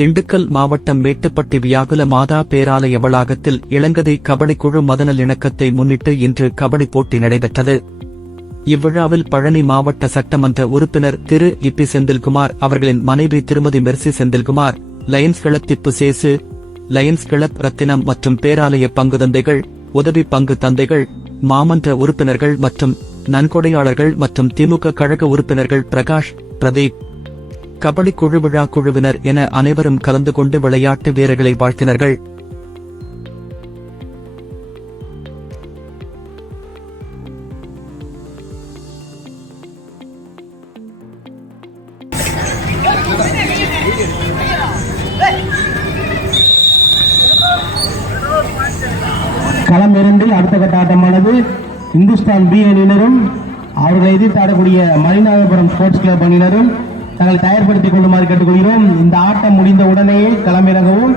திண்டுக்கல் மாவட்டம் மேட்டுப்பட்டி வியாகுல மாதா பேராலய வளாகத்தில் இளங்கதை கபடி குழு மதநல் இணக்கத்தை முன்னிட்டு இன்று கபடி போட்டி நடைபெற்றது. இவ்விழாவில் பழனி மாவட்ட சட்டமன்ற உறுப்பினர் திரு இப்பி செந்தில்குமார் அவர்களின் மனைவி திருமதி மெர்சி செந்தில்குமார் லயன்ஸ் கிளத்திப்பு சேசு லயன்ஸ் கிளப் ரத்தினம் மற்றும் பேராலய பங்கு தந்தைகள் உதவி பங்கு தந்தைகள் மாமன்ற உறுப்பினர்கள் மற்றும் நன்கொடையாளர்கள் மற்றும் திமுக கழக உறுப்பினர்கள் பிரகாஷ் பிரதீப் கபடி குழுவிழா குழுவினர் என அனைவரும் கலந்து கொண்டு விளையாட்டு வீரர்களை வாழ்த்தினர்கள். களம் இரண்டில் அடுத்த கட்ட ஆட்டமானது இந்துஸ்தான் பி அணியினரும் அவர்களை எதிர்த்து ஆடக்கூடிய மணிநாதபுரம் ஸ்போர்ட்ஸ் கிளப் அணியினரும் தங்களை தயார்படுத்திக் கொள்ளுமாறு கேட்டுக்கொள்கிறோம் இந்த ஆட்டம் முடிந்த உடனே களமிறங்கவும்